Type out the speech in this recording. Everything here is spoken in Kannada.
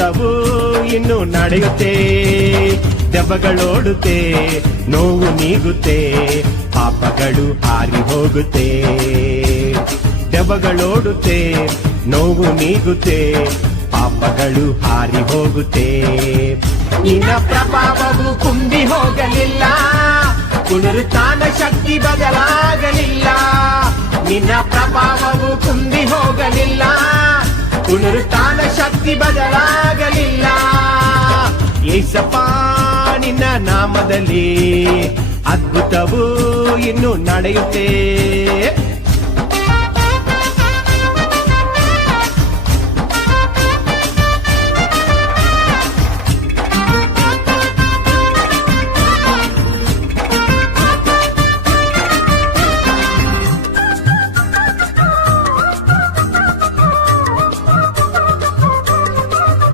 ಅದ್ಭುತವು ಇನ್ನು ನಡೆಯುತ್ತೆ. ದೆವ್ವಗಳೋಡುತ್ತೆ, ನೋವು ನೀಗುತ್ತೆ, ಪಾಪಗಳು ಹಾರಿ ಹೋಗುತ್ತೆ. ದೆವ್ವಗಳೋಡುತ್ತೆ, ನೋವು ನೀಗುತ್ತೆ, ಪಾಪಗಳು ಹಾರಿ ಹೋಗುತ್ತೆ. ನಿನ್ನ ಪ್ರಭಾವವು ಕುಂದಿ ಹೋಗಲಿಲ್ಲ, ಪುನರುತ್ಥಾನ ಶಕ್ತಿ ಬದಲಾಗಲಿಲ್ಲ. ನಿನ್ನ ಪ್ರಭಾವವು ಕುಂದಿ ಹೋಗಲಿಲ್ಲ, ಪುನರುತ್ಥಾನ ಶಕ್ತಿ ಬದಲಾಗಲಿಲ್ಲ. ಯೇಸಪ್ಪ ನಿನ್ನ ನಾಮದಲ್ಲಿ ಅದ್ಭುತವು ಇನ್ನು ನಡೆಯುತ್ತೆ.